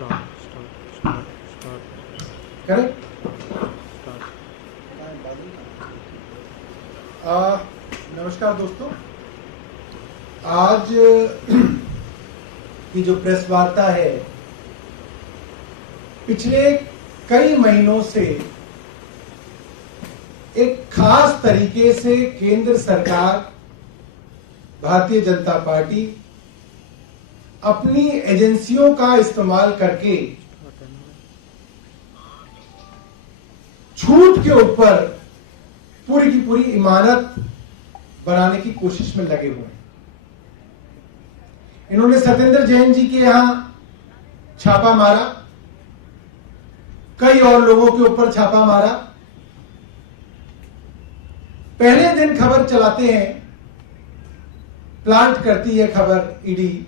Correct. नमस्कार दोस्तों, आज की जो प्रेस वार्ता है, पिछले कई महीनों से एक खास तरीके से केंद्र सरकार, भारतीय जनता पार्टी अपनी एजेंसियों का इस्तेमाल करके छूट के ऊपर पूरी की पूरी इमारत बनाने की कोशिश में लगे हुए हैं। इन्होंने सत्येंद्र जैन जी के यहां छापा मारा, कई और लोगों के ऊपर छापा मारा। पहले दिन खबर चलाते हैं, प्लांट करती है खबर ईडी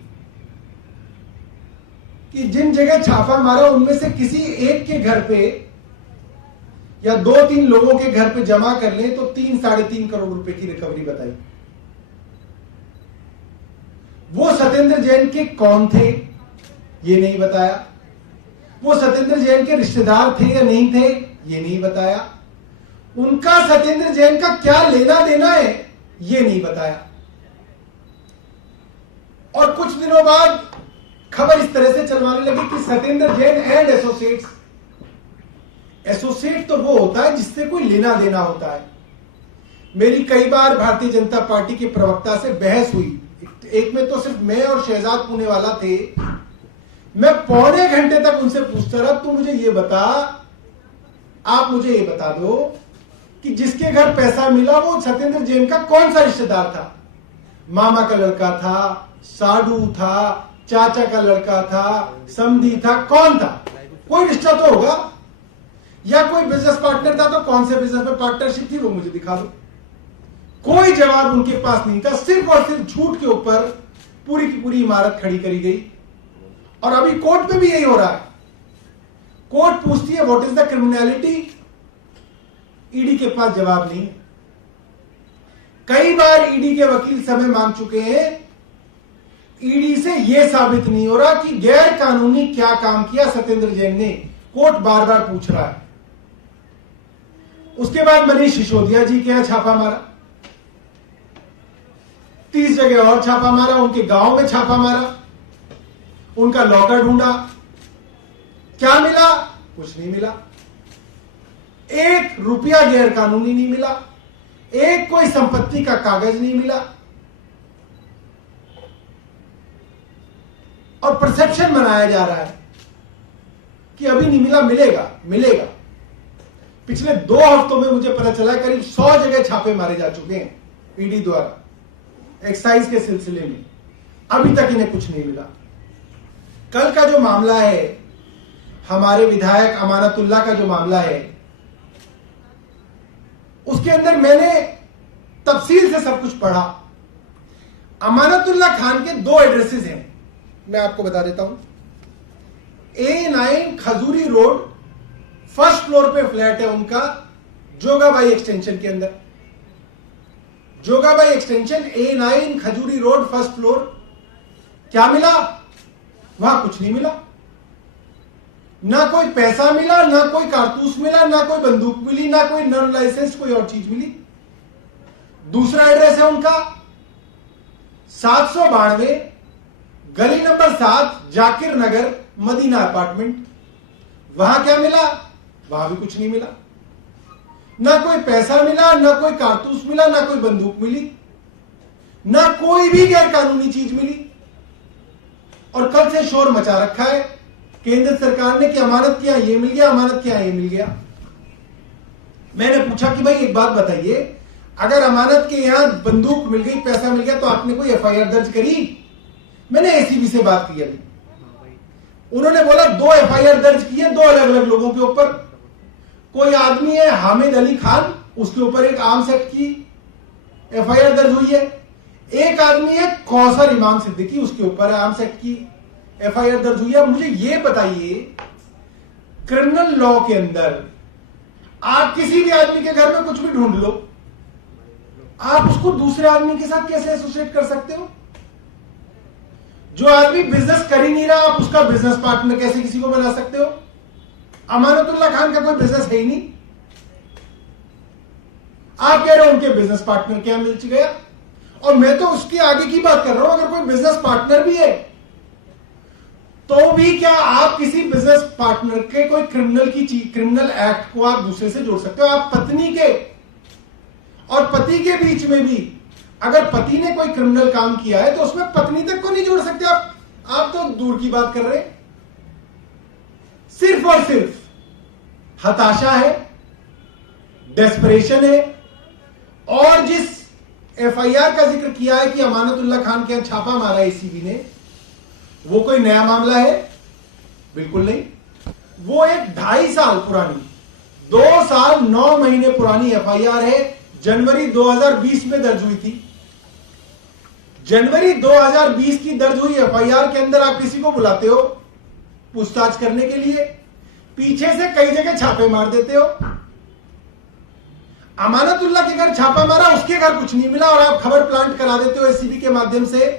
कि जिन जगह छापा मारा उनमें से किसी एक के घर पे या 2-3 लोगों के घर पे जमा कर लें तो 3-3.5 करोड़ रुपए की रिकवरी बताई। वो सत्येंद्र जैन के कौन थे ये नहीं बताया, वो सत्येंद्र जैन के रिश्तेदार थे या नहीं थे ये नहीं बताया, उनका सत्येंद्र जैन का क्या लेना देना है ये नहीं बताया। और कुछ दिनों बाद खबर इस तरह से चलवाने लगी कि Satyendra Jain and associates, associate तो वो होता है जिससे कोई लेना देना होता है। मेरी कई बार भारतीय जनता पार्टी के प्रवक्ता से बहस हुई, एक में तो सिर्फ मैं और शहजाद पूनेवाला थे। मैं पौने घंटे तक उनसे पूछता रहा, तू मुझे ये बता, आप मुझे ये बता दो कि जिसके घर पैसा मिला वो सत्येंद्र जैन का कौन सा रिश्तेदार था? मामा का लड़का था, साडू था, चाचा का लड़का था, समधी था, कौन था? कोई रिश्ता तो होगा, या कोई बिजनेस पार्टनर था तो कौन से बिजनेस में पार्टनरशिप थी वो मुझे दिखा दो। कोई जवाब उनके पास नहीं था, सिर्फ और सिर्फ झूठ के ऊपर पूरी की पूरी इमारत खड़ी करी गई। और अभी कोर्ट में भी यही हो रहा है। कोर्ट पूछती है what is the criminality, ED के पास जवाब नहीं है। कई बार ईडी के वकील समय मांग चुके हैं, ईडी से यह साबित नहीं हो रहा कि गैर कानूनी क्या काम किया सत्येंद्र जैन ने। कोर्ट बार बार पूछ रहा है। उसके बाद मनीष सिसोदिया जी के यहां छापा मारा, 30 जगह और छापा मारा, उनके गांव में छापा मारा, उनका लॉकर ढूंढा, क्या मिला? कुछ नहीं मिला। 1 रुपया गैर कानूनी नहीं मिला, एक कोई संपत्ति का कागज नहीं मिला। और परसेप्शन बनाया जा रहा है कि अभी नहीं मिला, मिलेगा मिलेगा। पिछले 2 हफ्तों में मुझे पता चला करीब 100 जगह छापे मारे जा चुके हैं ईडी द्वारा एक्साइज के सिलसिले में, अभी तक इन्हें कुछ नहीं मिला। कल का जो मामला है, हमारे विधायक अमानतुल्लाह का जो मामला है, उसके अंदर मैंने तफसील से सब कुछ पढ़ा। अमानतुल्लाह खान के 2 एड्रेसेस हैं, मैं आपको बता देता हूं। A9 खजूरी रोड, फर्स्ट फ्लोर पे फ्लैट है उनका, जोगाबाई एक्सटेंशन के अंदर। जोगाबाई एक्सटेंशन, A9 खजूरी रोड, फर्स्ट फ्लोर। क्या मिला? वहां कुछ नहीं मिला, ना कोई पैसा मिला, ना कोई कारतूस मिला, ना कोई बंदूक मिली, ना कोई नॉन लाइसेंस कोई और चीज मिली। दूसरा एड्रेस है उनका 792 गली नंबर 7, जाकिर नगर, मदीना अपार्टमेंट। वहां क्या मिला? वहां भी कुछ नहीं मिला, ना कोई पैसा मिला, ना कोई कारतूस मिला, ना कोई बंदूक मिली, ना कोई भी गैर कानूनी चीज मिली। और कल से शोर मचा रखा है केंद्र सरकार ने कि अमानत क्या ये मिल गया, अमानत क्या ये मिल गया। मैंने पूछा कि भाई एक बात बताइए, अगर अमानत के यहां बंदूक मिल गई, पैसा मिल गया, तो आपने कोई एफआईआर दर्ज करी? मैंने एसीबी से बात की अभी, उन्होंने बोला 2 एफआईआर दर्ज की है 2 अलग अलग लोगों के ऊपर। कोई आदमी है हामिद अली खान, उसके ऊपर एक आर्म्स एक्ट की एफआईआर दर्ज हुई है। एक आदमी है कौसर इमाम सिद्दीकी, उसके ऊपर आर्म्स एक्ट की एफआईआर दर्ज हुई है। मुझे ये बताइए, क्रिमिनल लॉ के अंदर आप किसी भी आदमी के घर में कुछ भी ढूंढ लो, आप उसको दूसरे आदमी के साथ कैसे एसोसिएट कर सकते हो? जो आदमी बिजनेस कर ही नहीं रहा, आप उसका बिजनेस पार्टनर कैसे किसी को बना सकते हो? अमानतुल्लाह खान का कोई बिजनेस है ही नहीं, आप कह रहे हो उनके बिजनेस पार्टनर क्या मिल गया? और मैं तो उसके आगे की बात कर रहा हूं, अगर कोई बिजनेस पार्टनर भी है तो भी क्या आप किसी बिजनेस पार्टनर के कोई क्रिमिनल एक्ट को आप दूसरे से जोड़ सकते हो? आप पत्नी के और पति के बीच में भी अगर पति ने कोई क्रिमिनल काम किया है तो उसमें पत्नी तक को नहीं जोड़ सकते आप तो दूर की बात कर रहे हैं। सिर्फ और सिर्फ हताशा है, डेस्परेशन है, और जिस एफआईआर का जिक्र किया है कि अमानतुल्लाह खान के यहां छापा मारा एसीबी ने, वो कोई नया मामला है? बिल्कुल नहीं। वो एक 2.5 साल पुरानी, 2 साल 9 महीने पुरानी एफआईआर है, जनवरी 2020 में दर्ज हुई थी। जनवरी 2020 की दर्ज हुई एफआईआर के अंदर आप किसी को बुलाते हो पूछताछ करने के लिए, पीछे से कई जगह छापे मार देते हो। अमानतुल्लाह के घर छापा मारा, उसके घर कुछ नहीं मिला, और आप खबर प्लांट करा देते हो एसीबी के माध्यम से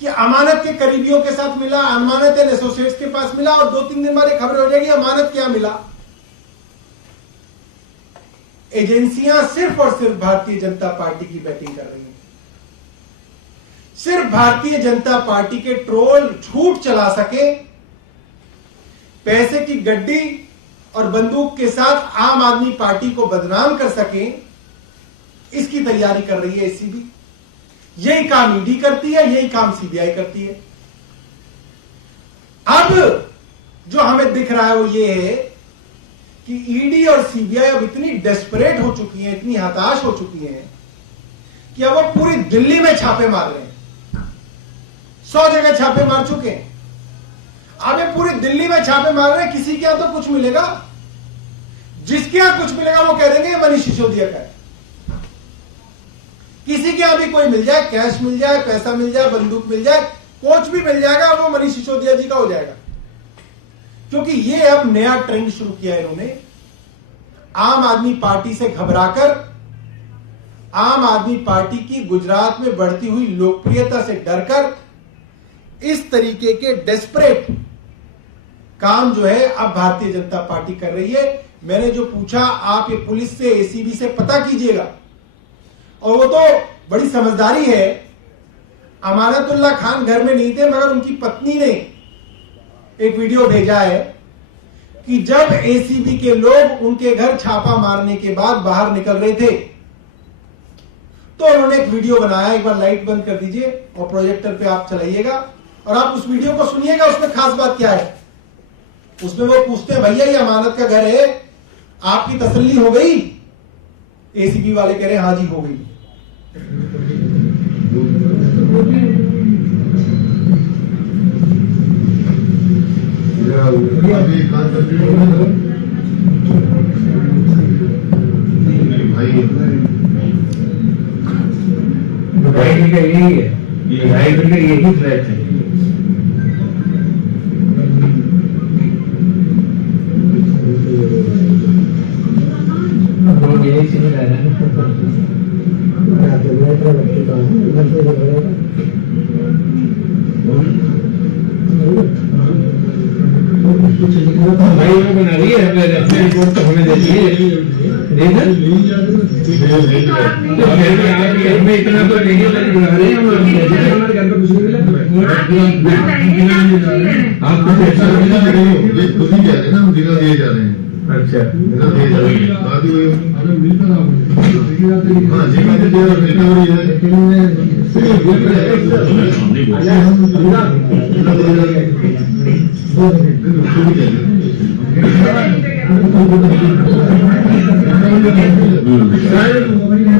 कि अमानत के करीबियों के साथ मिला, अमानत एंड एसोसिएट्स के पास मिला, और 2-3 दिन बाद खबर हो जाएगी अमानत क्या मिला। एजेंसियां सिर्फ और सिर्फ भारतीय जनता पार्टी की बैटिंग कर रही हैं। सिर्फ भारतीय जनता पार्टी के ट्रोल झूठ चला सके, पैसे की गड्डी और बंदूक के साथ आम आदमी पार्टी को बदनाम कर सके, इसकी तैयारी कर रही है एसीबी। यही काम ईडी करती है, यही काम सीबीआई करती है। अब जो हमें दिख रहा है वो ये है कि ईडी और सीबीआई अब इतनी डेस्परेट हो चुकी हैं, इतनी हताश हो चुकी हैं कि अब वो पूरी दिल्ली में छापे मार रहे हैं। 100 जगह छापे मार चुके हैं, अब ये पूरी दिल्ली में छापे मार रहे हैं। किसी के यहां तो कुछ मिलेगा, जिसके यहां कुछ मिलेगा वो कह देंगे मनीष सिसोदिया का है। किसी के यहां भी कोई मिल जाए, कैश मिल जाए, पैसा मिल जाए, बंदूक मिल जाए, कोच भी मिल जाएगा, वो मनीष सिसोदिया जी का हो जाएगा। क्योंकि ये अब नया ट्रेंड शुरू किया है इन्होंने, आम आदमी पार्टी से घबराकर, आम आदमी पार्टी की गुजरात में बढ़ती हुई लोकप्रियता से डरकर इस तरीके के डेस्परेट काम जो है अब भारतीय जनता पार्टी कर रही है। मैंने जो पूछा, आप ये पुलिस से, एसीबी से पता कीजिएगा, और वो तो बड़ी समझदारी है। अमानतुल्लाह खान घर में नहीं थे, मगर उनकी पत्नी ने एक वीडियो भेजा है कि जब एसीबी के लोग उनके घर छापा मारने के बाद बाहर निकल रहे थे तो उन्होंने एक वीडियो बनाया। एक बार लाइट बंद कर दीजिए और प्रोजेक्टर पे आप चलाइएगा और आप उस वीडियो को सुनिएगा। उसमें खास बात क्या है, उसमें वो पूछते हैं, भैया ये अमानत का घर है, आपकी तसल्ली हो गई? एसीबी वाले कह रहे हैं हाँ जी हो गई। भाई का यही है, भाई का यही फ्लैट है। यही सीन है ना, भाई वो बना रही है, अपने रिपोर्ट तो हमें दे दिए, हमें इतना तो नहीं बना रहे हैं, हमारे घर पर कुछ नहीं मिला। आप कुछ ऐसा खुद ही कह रहे हैं ना, जिला दिए जा रहे हैं। अच्छा, दिए जा रहे हैं, हाँ जी, मैं तो मिलकर हो रही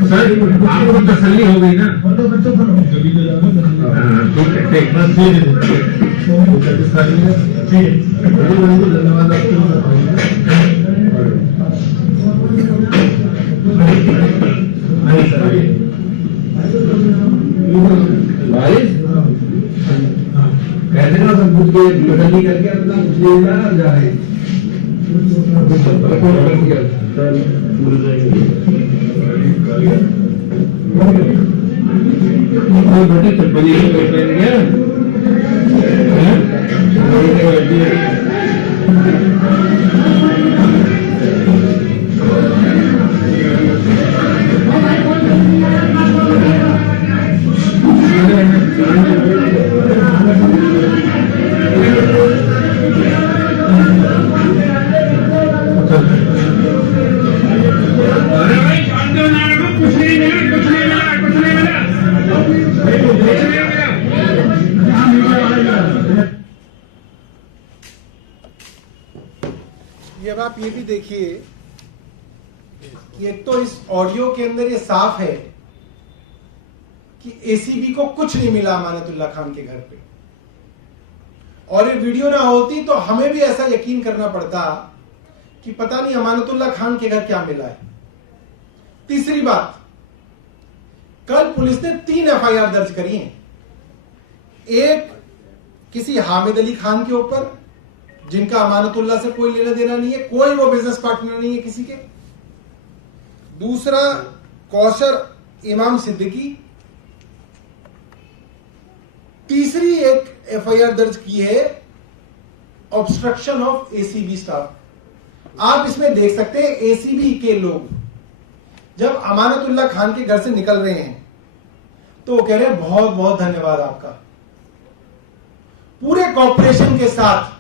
सर आपको तसल्ली हो गई ना? कहते ना सब कुछ तसल्ली करके अपना कुछ लेकर जा रहे हैं। बड़ी अरे भाई शांत हो ना, कुछ नहीं मिला, कुछ नहीं मिला, कुछ नहीं मिला, कुछ नहीं मिला। ये अब आप ये भी देखिए कि एक तो इस ऑडियो के अंदर ये साफ है कि एसीबी को कुछ नहीं मिला अमानतुल्लाह खान के घर पे, और ये वीडियो ना होती तो हमें भी ऐसा यकीन करना पड़ता कि पता नहीं अमानतुल्लाह खान के घर क्या मिला है। तीसरी बात, कल पुलिस ने 3 एफआईआर दर्ज करी हैं। एक किसी हामिद अली खान के ऊपर, जिनका अमानतुल्लाह से कोई लेना देना नहीं है, कोई वो बिजनेस पार्टनर नहीं है किसी के। दूसरा कौशर इमाम सिद्दीकी। तीसरी एक एफआईआर दर्ज की है ऑब्स्ट्रक्शन ऑफ एसीबी स्टाफ। आप इसमें देख सकते हैं एसीबी के लोग जब अमानतुल्लाह खान के घर से निकल रहे हैं तो वो कह रहे हैं बहुत बहुत धन्यवाद आपका। पूरे कॉर्पोरेशन के साथ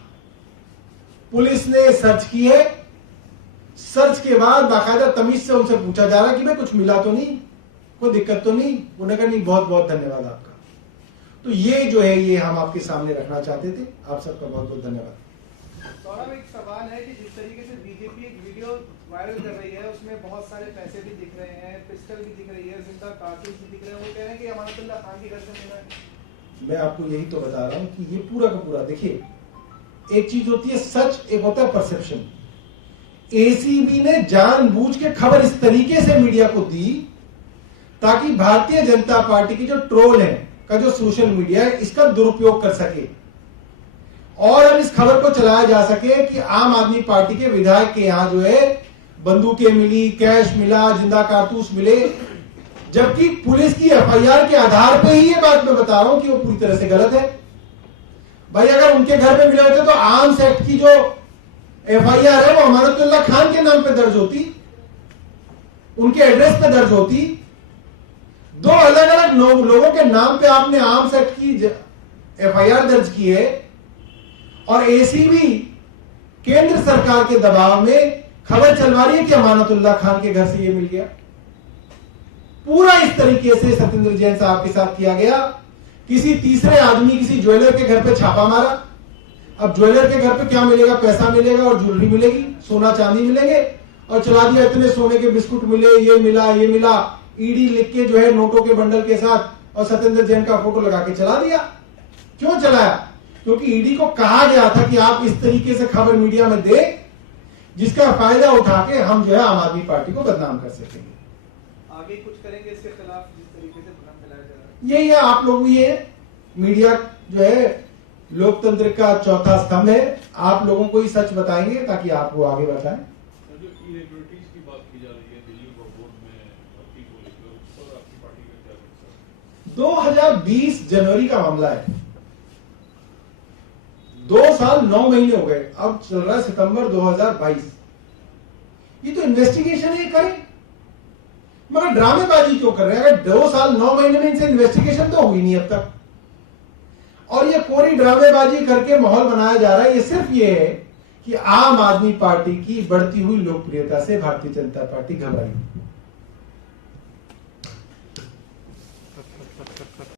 पुलिस ने सर्च की है। सर्च के बाद बाकायदा तमीज से उनसे पूछा जा रहा है कि भाई कुछ मिला तो नहीं, कोई दिक्कत तो नहीं। उन्होंने कहा नहीं, बहुत बहुत धन्यवाद आपका। तो ये जो है ये हम आपके सामने रखना चाहते थे। आप सबका बहुत बहुत धन्यवाद। सौरभ, एक सवाल है कि जिस तरीके से बीजेपी एक वीडियो वायरल कर रही है उसमें बहुत सारे पैसे भी दिख रहे हैं, पिस्टल भी दिख रही है, जिंदा कारतूस भी दिख रहे हैं, वो कह रहे हैं कि अमानतुल्लाह खान के घर से मिला है। मैं आपको यही तो बता रहा हूं कि ये पूरा का पूरा देखिए, एक चीज होती है सच, एक होता है परसेप्शन। एसीबी ने जानबूझ के खबर इस तरीके से मीडिया को दी ताकि भारतीय जनता पार्टी की जो ट्रोल है का जो सोशल मीडिया है इसका दुरुपयोग कर सके, और अब इस खबर को चलाया जा सके कि आम आदमी पार्टी के विधायक के यहां जो है बंदूकें मिली, कैश मिला, जिंदा कारतूस मिले, जबकि पुलिस की एफआईआर के आधार पे ही ये बात मैं बता रहा हूं कि वो पूरी तरह से गलत है। भाई अगर उनके घर में मिले होते तो आर्म्स एक्ट की जो एफआईआर है वो अमानतुल्लाह खान के नाम पे दर्ज होती, उनके एड्रेस पे दर्ज होती। 2 अलग अलग लोगों के नाम पे आपने आर्म्स एक्ट की एफआईआर दर्ज की है, और एसीबी केंद्र सरकार के दबाव में खबर चलवा रही है कि अमानतुल्लाह खान के घर से ये मिल गया। पूरा इस तरीके से सत्येंद्र जैन साहब के साथ किया गया। किसी तीसरे आदमी किसी ज्वेलर के घर पे छापा मारा। अब ज्वेलर के घर पे क्या मिलेगा? पैसा मिलेगा और ज्वेलरी मिलेगी, सोना चांदी मिलेंगे, और चला दिया इतने सोने के बिस्कुट मिले, ये मिला, ये मिला, ईडी लिख के जो है नोटों के बंडल के साथ, और सत्येंद्र जैन का फोटो लगा के चला दिया। क्यों चलाया? क्योंकि ईडी को कहा गया था कि आप इस तरीके से खबर मीडिया में दे जिसका फायदा उठा के हम जो है आम आदमी पार्टी को बदनाम कर सकेंगे। आगे कुछ करेंगे इसके खिलाफ जिस तरीके से भ्रम फैलाया जा रहा है? यही है, आप लोग भी ये मीडिया जो है लोकतंत्र का चौथा स्तंभ है। आप लोगों को ही सच बताएंगे ताकि आप वो आगे बढ़ाएं। जो इरेगुलरिटीज की बात की जा रही है दिल्ली बोर्ड में भर्ती को लेकर, उस पर आपकी पार्टी का क्या कहना है? 2020 जनवरी का मामला है। 2 साल 9 महीने हो गए, अब चल रहा है सितंबर 2022। ये तो इन्वेस्टिगेशन ही करें, मगर ड्रामेबाजी क्यों कर रहे हैं? अगर 2 साल 9 महीने में इनसे इन्वेस्टिगेशन तो हुई नहीं अब तक, और ये कोरी ड्रामेबाजी करके माहौल बनाया जा रहा है। ये सिर्फ ये है कि आम आदमी पार्टी की बढ़ती हुई लोकप्रियता से भारतीय जनता पार्टी घबराई।